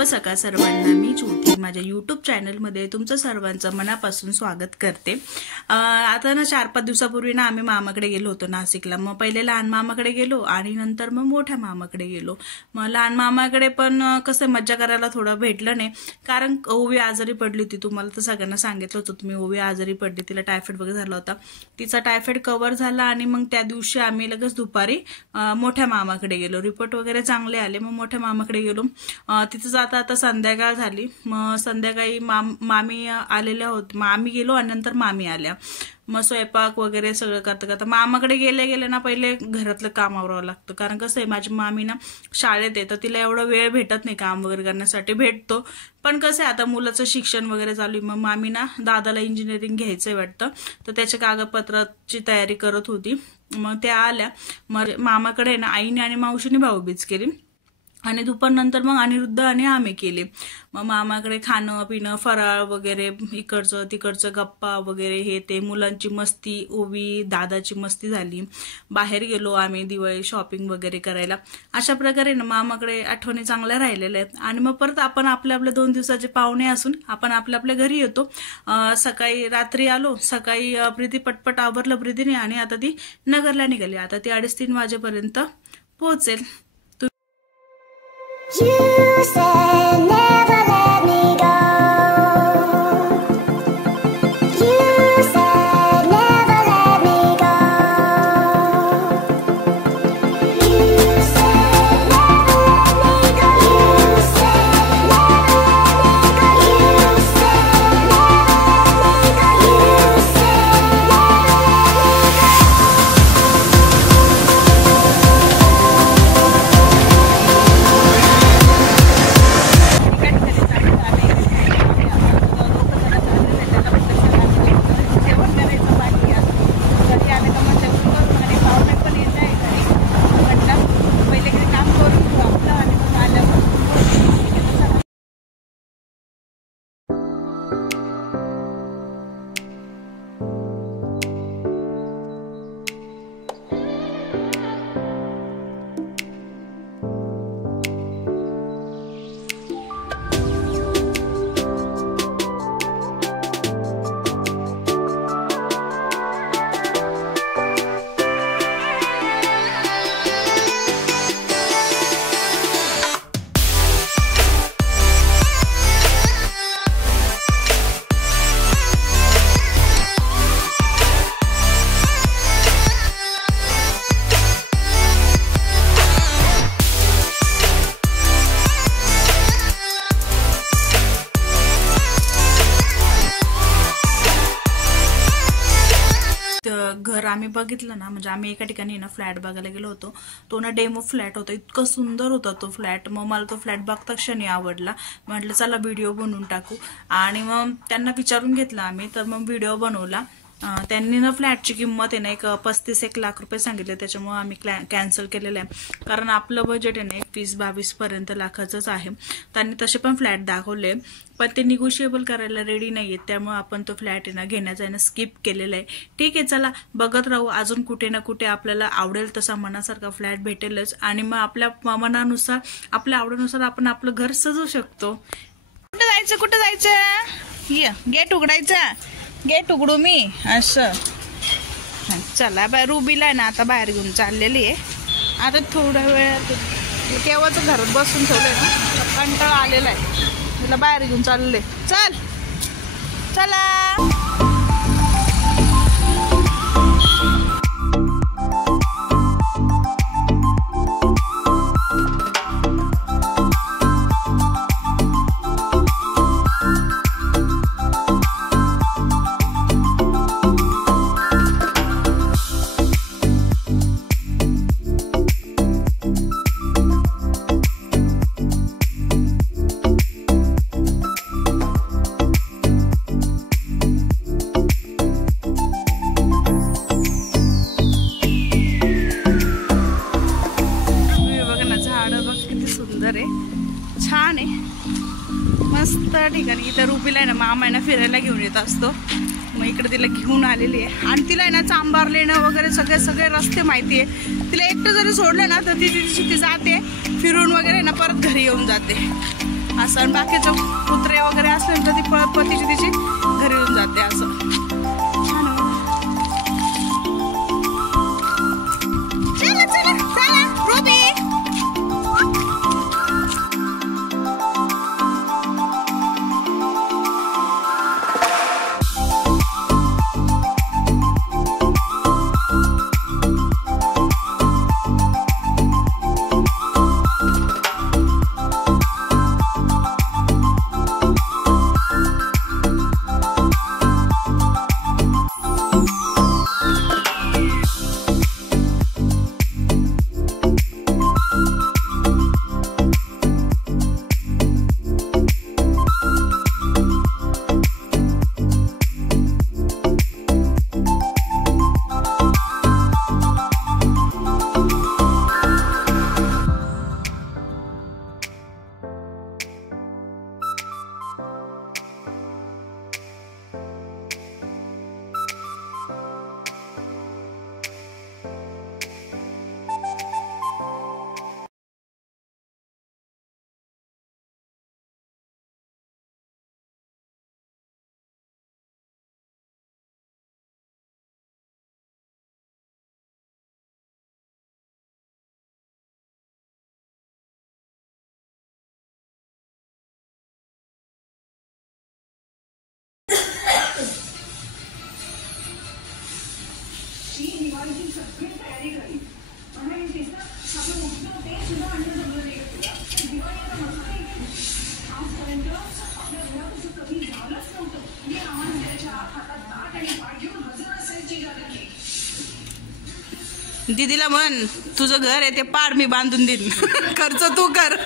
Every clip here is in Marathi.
शुभ सकाळ सर्वांना। मी ज्योती माझ्या YouTube चॅनलमध्ये तुमचं सर्वांचं मनापासून स्वागत करते। आता ना 4-5 दिवसापूर्वी ना आम्ही मामाकडे गेलो होतो नाशिकला। मग पहिले लहान मामाकडे गेलो आणि नंतर मग मोठ्या मामाकडे गेलो। मग लहान मामाकडे पण कसं मज्जा करायला थोडं भेटलं नाही, कारण ओवी आजारी पडली होती। तुम्हाला तर सगळ्यांना सांगितलं होतं तुम्ही, ओवी आजारी पडली, तिला टायफॉइड वगैरे झाला होता। तिचा टायफॉइड कव्हर झाला आणि मग त्या दिवशी आम्ही लगेच दुपारी मोठ्या मामाकडे गेलो। रिपोर्ट वगैरे चांगले आले। मग मोठ्या मामाकडे गेलो। तिथं जाता आता संध्याकाळ झाली। मग संध्याकाळी मामी आलेल्या होत्या। मग आम्ही गेलो आणि नंतर मामी आल्या। मग स्वयंपाक वगैरे सगळं करता करता मामाकडे गेले ना पहिले घरातलं काम आवरावं लागतं, कारण कसं आहे माझी मामी ना शाळेत आहे, तर तिला एवढा वेळ भेटत नाही काम वगैरे करण्यासाठी। भेटतो पण कसं आहे आता मुलाचं शिक्षण वगैरे चालू आहे। मग मामी ना दादाला इंजिनिअरिंग घ्यायचंय वाटतं, तर त्याच्या कागदपत्राची तयारी करत होती। मग त्या आल्या। मग मामाकडे ना आईने आणि मावशीने भाऊबीज केली आणि दुपारनंतर मग अनिरुद्ध आणि आम्ही केली। मग मामाकडे खाणं पिणं फराळ वगैरे, इकडचं तिकडचं गप्पा वगैरे, हे ते मुलांची मस्ती, ओवी दादाची मस्ती झाली। बाहेर गेलो आम्ही दिवाळी शॉपिंग वगैरे करायला। अशा प्रकारे ना मामाकडे आठवणी चांगल्या राहिलेल्या आहेत। आणि मग परत आपण आपल्या 2 दिवसाचे पाहुणे असून आपण आपल्या घरी येतो। सकाळी रात्री आलो, सकाळी प्रीती पटपट आवरलं प्रीतीने आणि आता ती नगरला निघाली। आता ती 2:30-3 वाजेपर्यंत पोहोचेल। You said never let me go. You said never let me go. You said never let me go. You said never let me go. You said never let me go. You said घर आम्ही बघितलं ना, म्हणजे आम्ही एका ठिकाणी ना फ्लॅट बघायला गेलो होतो। तो ना डेमो फ्लॅट होता, इतकं सुंदर होता तो फ्लॅट। मग मला तो फ्लॅट बघता क्षणी आवडला। म्हटलं चला व्हिडिओ बनवून टाकू, आणि मग त्यांना विचारून घेतलं आम्ही, तर मग व्हिडिओ बनवला। त्यांनी ना फ्लॅटची किंमत आहे ना एक 35-1 लाख रुपये सांगितले, त्याच्यामुळे आम्ही कॅन्सल केलेलं आहे, कारण आपलं बजेट आहे ना 21-22 पर्यंत लाखाचंच आहे। त्यांनी तसे पण फ्लॅट दाखवले, पण ते निगोशिएबल करायला रेडी नाहीयेत, त्यामुळे आपण तो फ्लॅट आहे ना घेण्याचा आहे ना स्किप केलेला आहे। ठीक आहे, चला बघत राहू, अजून कुठे ना कुठे आपल्याला आवडेल तसा मनासारखा फ्लॅट भेटेलच, आणि मग आपल्या मनानुसार आपल्या आवडीनुसार आपण आपलं घर सजवू शकतो। कुठं जायचं ये गेट उघडायचं, गेट उघडू मी असं। चला बाय, रुबीला आहे ना आता बाहेर घेऊन चाललेली आहे। आता थोड्या वेळात केव्हाच घरात बसून ठेवलंय ना, कंटाळा आलेला आहे, तिला बाहेर घेऊन चालले। चल चला। छान आहे, मस्त ठिकाणी। इथं रुबीला आहे ना मामा आहे ना फिरायला घेऊन येत असतो, मग इकडे तिला घेऊन आलेली आहे। आणि तिला आहे ना चांबार लेणं वगैरे सगळे रस्ते माहिती आहे। तिला एकटं जरी सोडलं ना तर ती जाते फिरून वगैरे ना परत घरी येऊन जाते। असं. आणि बाकीचं कुत्रे वगैरे असले तर ती पळत पळत तिची घरी येऊन जाते असं. छान आहे. चला चला चला रुबी. दीदीला म्हण तुझं घर आहे ते पाड मी बांधून देईन. खर्च तू कर.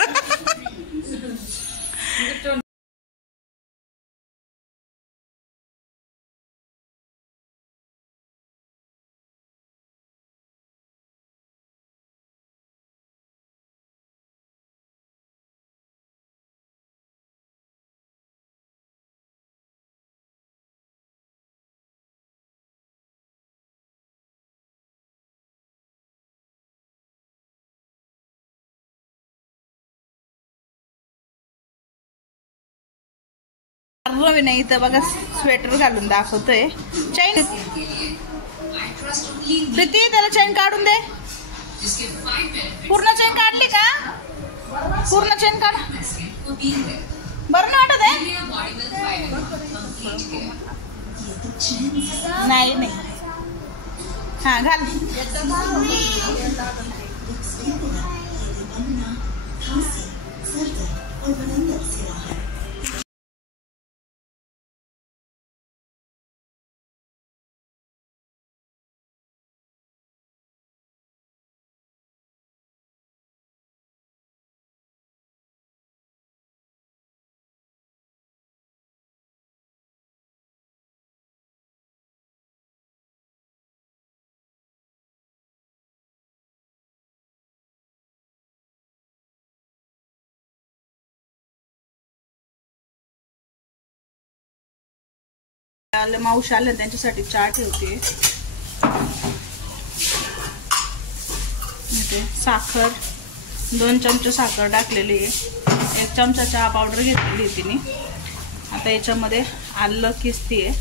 रवी नाही इथं बघा स्वेटर घालून दाखवतोय. चैन प्रीती त्याला चैन काढून दे. पूर्ण चैन काढली का? पूर्ण चैन काढ. बरं ना वाटत आहे? नाही नाही हा घाल. मावशी आले त्यांच्यासाठी चहा ठेवते. साखर 2 चमचे साखर टाकलेली आहे. 1 चमचा चहा पावडर घेतलेली आहे तिने. आता याच्यामध्ये आलं किसतीये.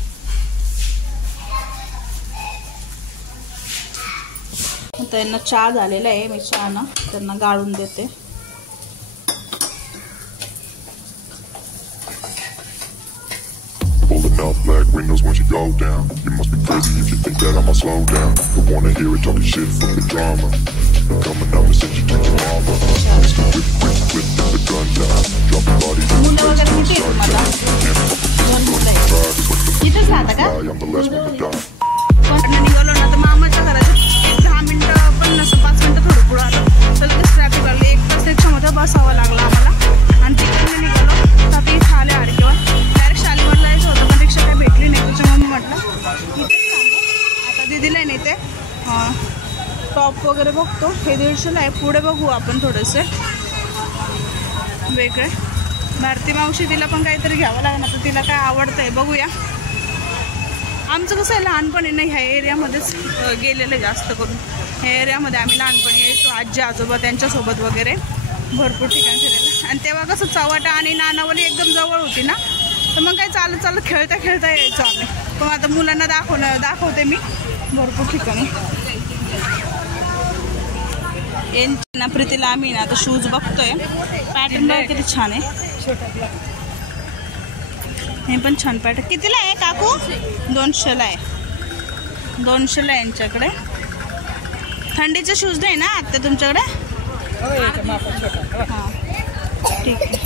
आता यांना चहा झालेला आहे. मी चहा ना त्यांना गाळून देते. Out black windows once you go down. You must be crazy if you think that I'ma slow down. Don't wanna hear it talking shit for the drama. Coming up and send you to your mama. Mr. Whip, whip, whip, put the gun down. Drop the body to the place till it's sundown. Can't fuck with this gun, drive is like the इथेच राहता का? I'm the last one to die. निघालो ना तर मामाच्या घरात 10 मिनिटं 5 मिनिटं थोडं पुढं आलं तर लगेच ट्रॅफिक लागले. 1 तास त्याच्यामध्ये बसावं लागलं आम्हाला. आणि तिकडे निघालो तर ती इथं आले आडकेवर. डायरेक्ट शालीमारला यायचं होतं पण रिक्षा काही भेटली नाही. त्याच्या मम्मी म्हटलं इथेच थांबू. आता दिदीला नाही ते टॉप वगैरे बघतो. हे 150ला आहे. पुढे बघू आपण थोडेसे वेगळे. भारती मावशी तिला पण काहीतरी घ्यावं लागणार तर तिला काय आवडतंय बघूया. आमचं कसं आहे लहानपणी नाही ह्या एरियामध्येच गेलेलं जास्त करून. ह्या एरियामध्ये आम्ही लहानपणी यायचो आजी आजोबा त्यांच्यासोबत वगैरे. भरपूर ठिकाण फिरायला. आणि तेव्हा कसं चव्हाटा आणि नानावली एकदम जवळ होती ना, तर मग काय चालत चालत खेळता खेळता यायचो आम्ही. पण आता मुलांना दाखवते मी भरपूर ठिकाणी. यांच्या प्रीतीला आम्ही ना आता शूज बघतोय. पॅटर्न बघा किती छान आहे. हे पण छान पॅटर्न. कितीला आहे काकू? 200ला आहे. 200ला आहे यांच्याकडे. थंडीचे शूज नाही ना आता तुमच्याकडे? हां ठीक आहे.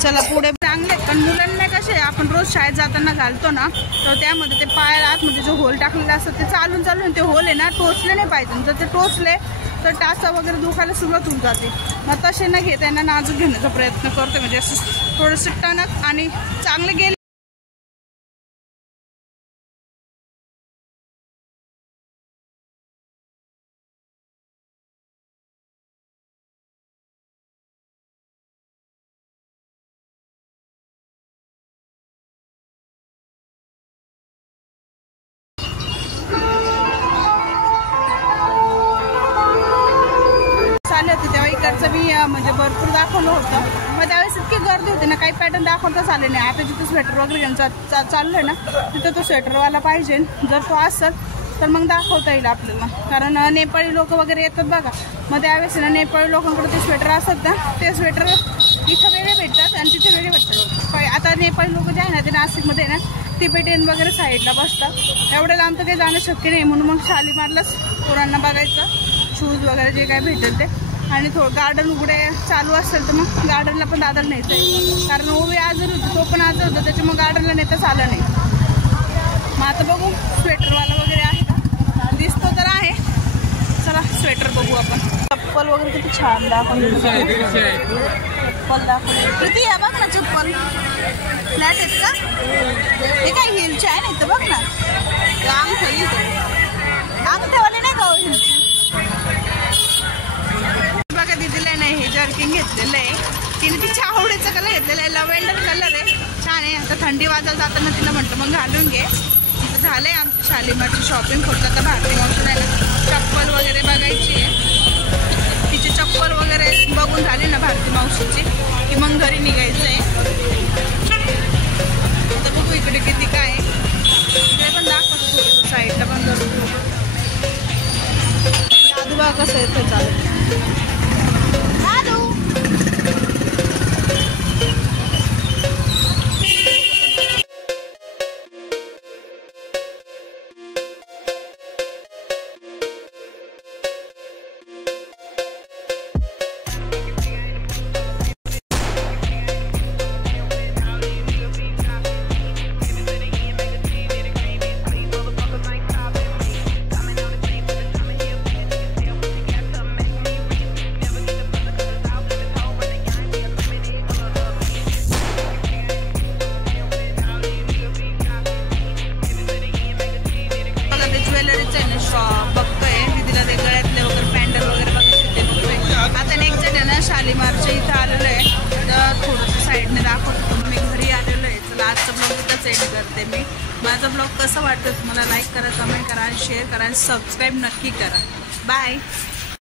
चला पुढे चांगले. पण मुलांना कसे आपण रोज शाळेत जाताना घालतो ना, तर त्यामध्ये ते पायाला आतमध्ये जो होल टाकलेला असतो ते चालून चालून ते होल आहे ना टोचले नाही पाहिजे. जर ते टोचले तर टाचा वगैरे दुखायला सुरुवात होऊन जाते. मग तसे न घेता त्यांना नाजूक घेण्याचा प्रयत्न करतो. म्हणजे असं थोडंसं टणक आणि चांगले गेले. होते तेव्हा इकडचं मी म्हणजे भरपूर दाखवलं होतं. मग त्यावेळेस इतकी गर्दी होती ना, काही पॅटर्न दाखवताच आले नाही. आता जिथं स्वेटर वगैरे ज्यांचा चालू आहे ना, तिथं तो स्वेटरवाला पाहिजे. जर तो असेल तर मग दाखवता येईल आपल्याला. कारण नेपाळी लोक वगैरे येतात बघा, मग त्यावेळेस ना नेपाळी लोकांकडे ते स्वेटर असतात ना, ते स्वेटर इथं वेगळे भेटतात आणि तिथे वेगळे भेटतात. आता नेपाळी लोक जे आहे ना ते नाशिकमध्ये ना तिबेटियन वगैरे साईडला बसतात. एवढं लांब तर काही जाणं शक्य नाही, म्हणून मग शालीमारलाच पोरांना बघायचं शूज वगैरे जे काय भेटेल ते. आणि थोडं गार्डन उघडे चालू असेल तर मग गार्डनला पण दादाला न्यायचं आहे. कारण ओवी आजार होती, तो पण आजार होता, त्याच्यामुळे गार्डनला नेताच आलं नाही. मग आता बघू स्वेटरवाला वगैरे आहे का, दिसतो तर आहे. चला स्वेटर बघू आपण. चप्पल वगैरे किती छान दाखवलं. चप्पल दाखवलं किती आहे बघ ना. चप्पल फ्लॅट आहेत का? हे काय हिलचे आहे नाही तर बघ ना. अंगठेवाले नाही का हिलचे? बघा दिदीला नाही हे जर्किंग घेतलेलं आहे. तिने तिच्या आवडीचा कलर घेतलेला आहे, लव्हेंडर कलर आहे. छान आहे. आता थंडी वाजायला जाताना तिला म्हटलं मग घालून घे. झालं आहे आमची शालीमारची शॉपिंग. फक्त आता भारती मावशी आहे ना चप्पल वगैरे बघायची आहे. तिची चप्पल वगैरे बघून झाली ना भारती मावशीची की मग घरी निघायचं आहे. आता बघू इकडे किती काय आहे ते पण दाखवतो. थोडं साईडला पण करू. दादू बघा कसं येतं चालत. दादू शालीमारच्या इथं आलेलं आहे. तर थोडंसं साईडने दाखवतो. मी घरी आलेलो आहे. चला आजचा ब्लॉग इथंच एंड करते मी. माझा ब्लॉग कसं वाटतं तुम्हाला लाईक करा, कमेंट करा, शेअर करा आणि सबस्क्राईब नक्की करा. बाय.